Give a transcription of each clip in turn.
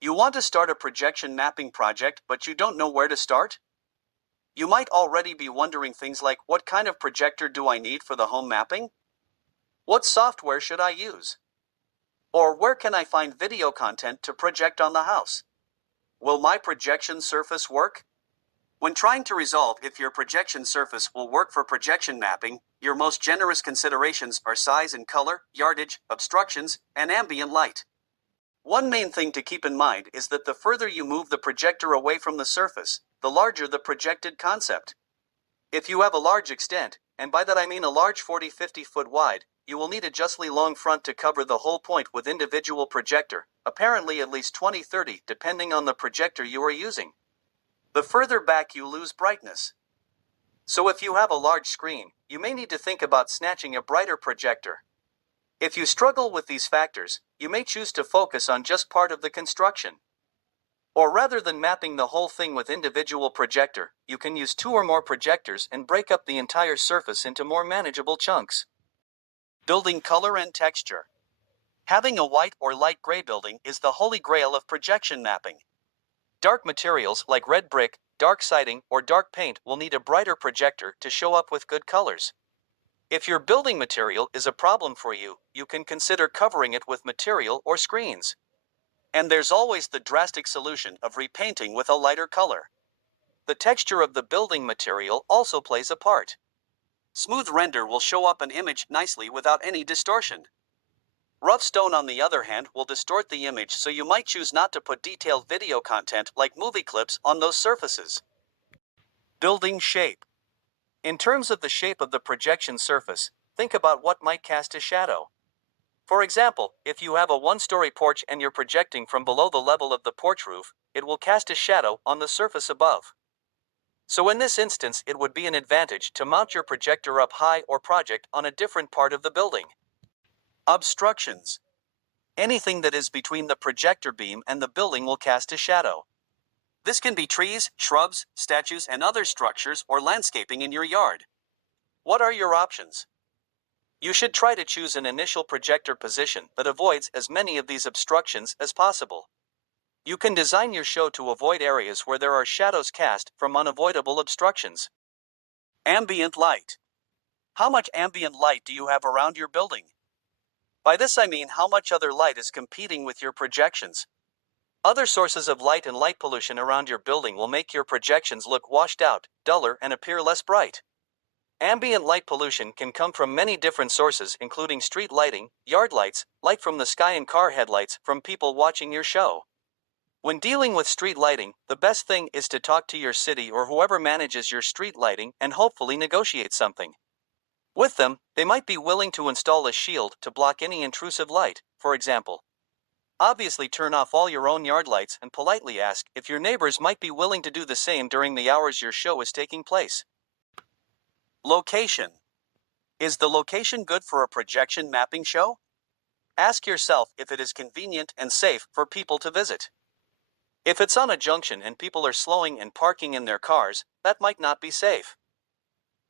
You want to start a projection mapping project, but you don't know where to start? You might already be wondering things like, what kind of projector do I need for the home mapping? What software should I use? Or where can I find video content to project on the house? Will my projection surface work? When trying to resolve if your projection surface will work for projection mapping, your most generous considerations are size and color, yardage, obstructions, and ambient light. One main thing to keep in mind is that the further you move the projector away from the surface, the larger the projected concept. If you have a large extent, and by that I mean a large 40-50 foot wide, you will need a justly long front to cover the whole point with individual projector, apparently at least 20-30 depending on the projector you are using. The further back you lose brightness. So if you have a large screen, you may need to think about snatching a brighter projector. If you struggle with these factors, you may choose to focus on just part of the construction. Or rather than mapping the whole thing with individual projector, you can use 2 or more projectors and break up the entire surface into more manageable chunks. Building color and texture. Having a white or light gray building is the holy grail of projection mapping. Dark materials like red brick, dark siding, or dark paint will need a brighter projector to show up with good colors. If your building material is a problem for you, you can consider covering it with material or screens. And there's always the drastic solution of repainting with a lighter color. The texture of the building material also plays a part. Smooth render will show up an image nicely without any distortion. Rough stone, on the other hand, will distort the image, so you might choose not to put detailed video content like movie clips on those surfaces. Building shape. In terms of the shape of the projection surface, think about what might cast a shadow. For example, if you have a 1-story porch and you're projecting from below the level of the porch roof, it will cast a shadow on the surface above. So in this instance, it would be an advantage to mount your projector up high or project on a different part of the building. Obstructions. Anything that is between the projector beam and the building will cast a shadow. This can be trees, shrubs, statues, and other structures or landscaping in your yard. What are your options? You should try to choose an initial projector position that avoids as many of these obstructions as possible. You can design your show to avoid areas where there are shadows cast from unavoidable obstructions. Ambient light. How much ambient light do you have around your building? By this I mean how much other light is competing with your projections. Other sources of light and light pollution around your building will make your projections look washed out, duller, and appear less bright. Ambient light pollution can come from many different sources, including street lighting, yard lights, light from the sky, and car headlights from people watching your show. When dealing with street lighting, the best thing is to talk to your city or whoever manages your street lighting and hopefully negotiate something. With them, they might be willing to install a shield to block any intrusive light, for example. Obviously, turn off all your own yard lights and politely ask if your neighbors might be willing to do the same during the hours your show is taking place. Location. Is the location good for a projection mapping show? Ask yourself if it is convenient and safe for people to visit. If it's on a junction and people are slowing and parking in their cars, that might not be safe.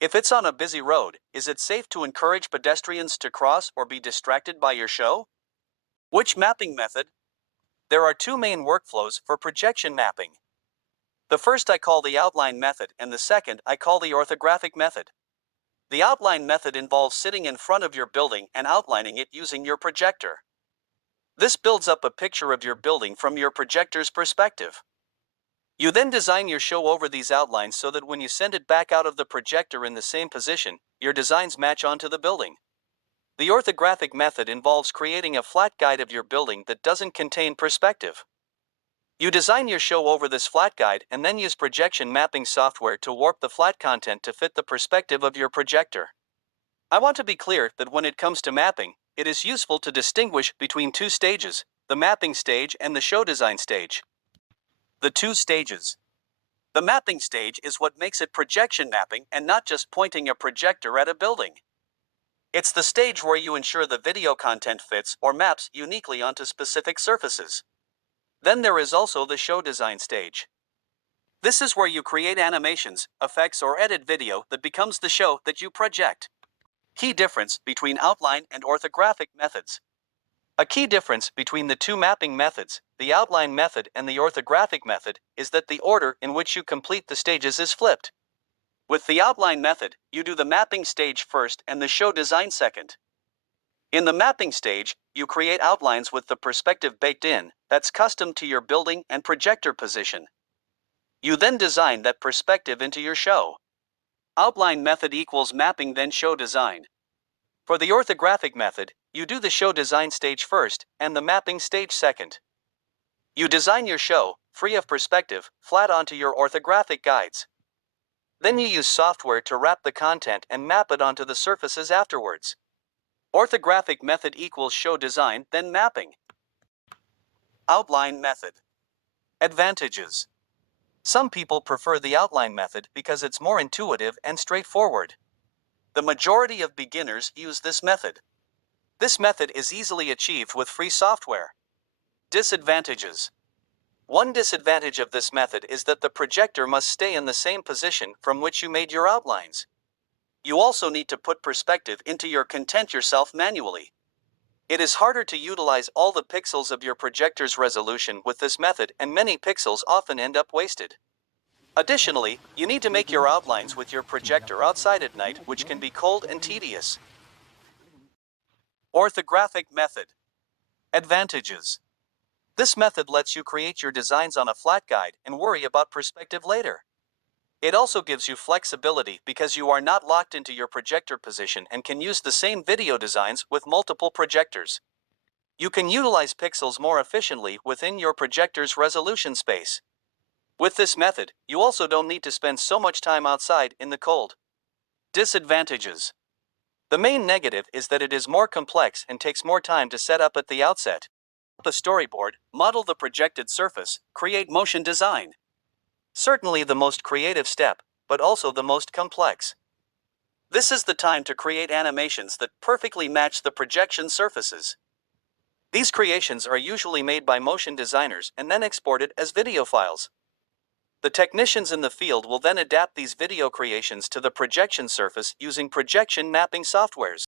If it's on a busy road, is it safe to encourage pedestrians to cross or be distracted by your show? Which mapping method? There are 2 main workflows for projection mapping. The first I call the outline method, and the second I call the orthographic method. The outline method involves sitting in front of your building and outlining it using your projector. This builds up a picture of your building from your projector's perspective. You then design your show over these outlines so that when you send it back out of the projector in the same position, your designs match onto the building. The orthographic method involves creating a flat guide of your building that doesn't contain perspective. You design your show over this flat guide and then use projection mapping software to warp the flat content to fit the perspective of your projector. I want to be clear that when it comes to mapping, it is useful to distinguish between 2 stages, the mapping stage and the show design stage. The 2 stages. The mapping stage is what makes it projection mapping and not just pointing a projector at a building. It's the stage where you ensure the video content fits or maps uniquely onto specific surfaces. Then there is also the show design stage. This is where you create animations, effects, or edit video that becomes the show that you project. Key difference between outline and orthographic methods. A key difference between the two mapping methods, the outline method and the orthographic method, is that the order in which you complete the stages is flipped. With the outline method, you do the mapping stage first and the show design second. In the mapping stage, you create outlines with the perspective baked in, that's custom to your building and projector position. You then design that perspective into your show. Outline method equals mapping then show design. For the orthographic method, you do the show design stage first and the mapping stage second. You design your show, free of perspective, flat onto your orthographic guides. Then you use software to wrap the content and map it onto the surfaces afterwards. Orthographic method equals show design, then mapping. Outline method. Advantages. Some people prefer the outline method because it's more intuitive and straightforward. The majority of beginners use this method. This method is easily achieved with free software. Disadvantages. One disadvantage of this method is that the projector must stay in the same position from which you made your outlines. You also need to put perspective into your content yourself manually. It is harder to utilize all the pixels of your projector's resolution with this method, and many pixels often end up wasted. Additionally, you need to make your outlines with your projector outside at night, which can be cold and tedious. Orthographic method. Advantages. This method lets you create your designs on a flat guide and worry about perspective later. It also gives you flexibility because you are not locked into your projector position and can use the same video designs with multiple projectors. You can utilize pixels more efficiently within your projector's resolution space. With this method, you also don't need to spend so much time outside in the cold. Disadvantages. The main negative is that it is more complex and takes more time to set up at the outset. The storyboard, model the projected surface, create motion design. Certainly the most creative step, but also the most complex. This is the time to create animations that perfectly match the projection surfaces. These creations are usually made by motion designers and then exported as video files. The technicians in the field will then adapt these video creations to the projection surface using projection mapping softwares.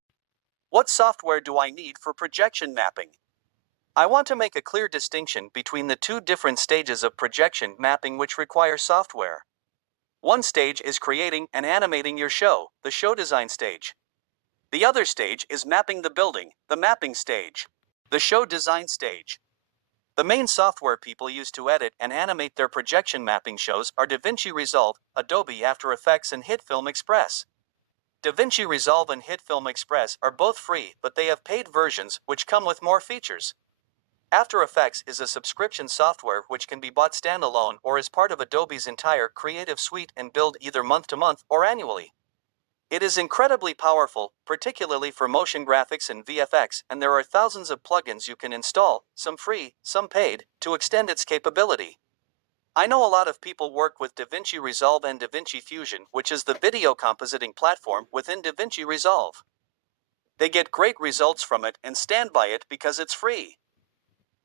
What software do I need for projection mapping? I want to make a clear distinction between the two different stages of projection mapping which require software. One stage is creating and animating your show, the show design stage. The other stage is mapping the building, the mapping stage, the show design stage. The main software people use to edit and animate their projection mapping shows are DaVinci Resolve, Adobe After Effects, and HitFilm Express. DaVinci Resolve and HitFilm Express are both free, but they have paid versions which come with more features. After Effects is a subscription software which can be bought standalone or as part of Adobe's entire Creative Suite and billed either month to month or annually. It is incredibly powerful, particularly for motion graphics and VFX, and there are thousands of plugins you can install, some free, some paid, to extend its capability. I know a lot of people work with DaVinci Resolve and DaVinci Fusion, which is the video compositing platform within DaVinci Resolve. They get great results from it and stand by it because it's free.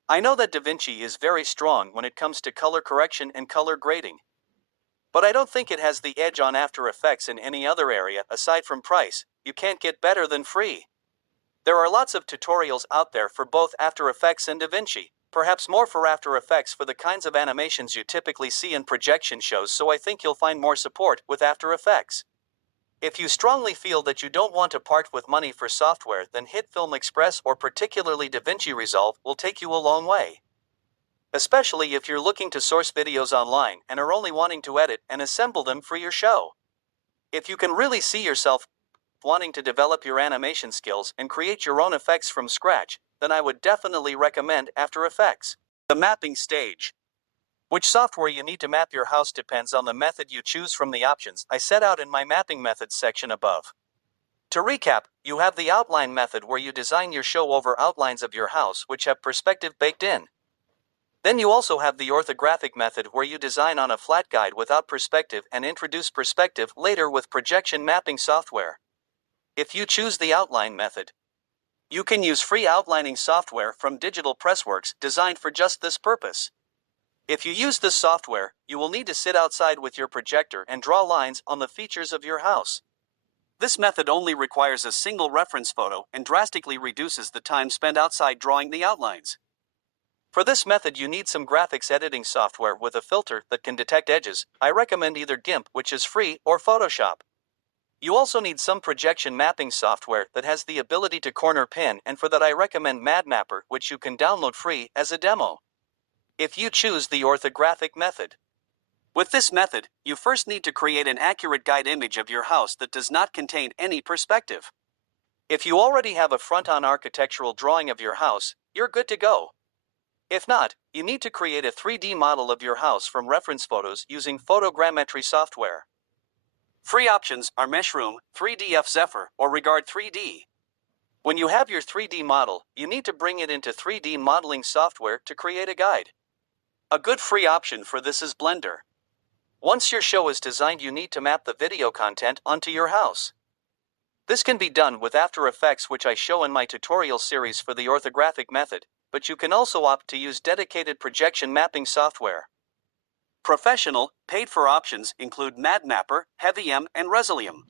I know that DaVinci is very strong when it comes to color correction and color grading. But I don't think it has the edge on After Effects in any other area aside from price. You can't get better than free. There are lots of tutorials out there for both After Effects and DaVinci, perhaps more for After Effects for the kinds of animations you typically see in projection shows, so I think you'll find more support with After Effects. If you strongly feel that you don't want to part with money for software, then HitFilm Express or particularly DaVinci Resolve will take you a long way. Especially if you're looking to source videos online and are only wanting to edit and assemble them for your show. If you can really see yourself wanting to develop your animation skills and create your own effects from scratch, then I would definitely recommend After Effects. The mapping stage. Which software you need to map your house depends on the method you choose from the options I set out in my mapping methods section above. To recap, you have the outline method where you design your show over outlines of your house which have perspective baked in. Then you also have the orthographic method where you design on a flat guide without perspective and introduce perspective later with projection mapping software. If you choose the outline method, you can use free outlining software from Digital Pressworks designed for just this purpose. If you use this software, you will need to sit outside with your projector and draw lines on the features of your house. This method only requires a single reference photo and drastically reduces the time spent outside drawing the outlines. For this method, you need some graphics editing software with a filter that can detect edges. I recommend either GIMP, which is free, or Photoshop. You also need some projection mapping software that has the ability to corner pin, and for that I recommend MadMapper, which you can download free as a demo. If you choose the orthographic method. With this method, you first need to create an accurate guide image of your house that does not contain any perspective. If you already have a front-on architectural drawing of your house, you're good to go. If not, you need to create a 3D model of your house from reference photos using photogrammetry software. Free options are Meshroom, 3ds Zephyr, or Regard 3D. When you have your 3D model, you need to bring it into 3D modeling software to create a guide. A good free option for this is Blender. Once your show is designed, you need to map the video content onto your house. This can be done with After Effects, which I show in my tutorial series for the orthographic method, but you can also opt to use dedicated projection mapping software. Professional, paid-for options include MadMapper, HeavyM, and Resilium.